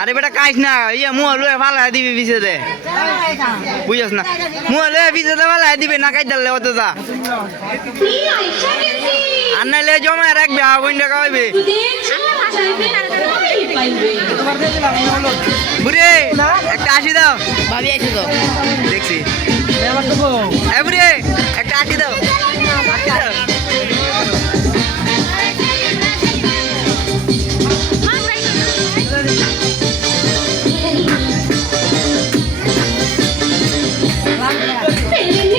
আরে বেটা কাইস না ইয়া মুহ লয়ে ফালা দিবি পিছে দে বুঝছস না মুহ লয়ে পিছে দে ফালা দিবি না কাই দলে অত যা আর নাইলে জমা রাখবে আগুনটা খাওয়াইবে বুড়ি একটা আসি দাও ভাবি আইছো তো দেখছি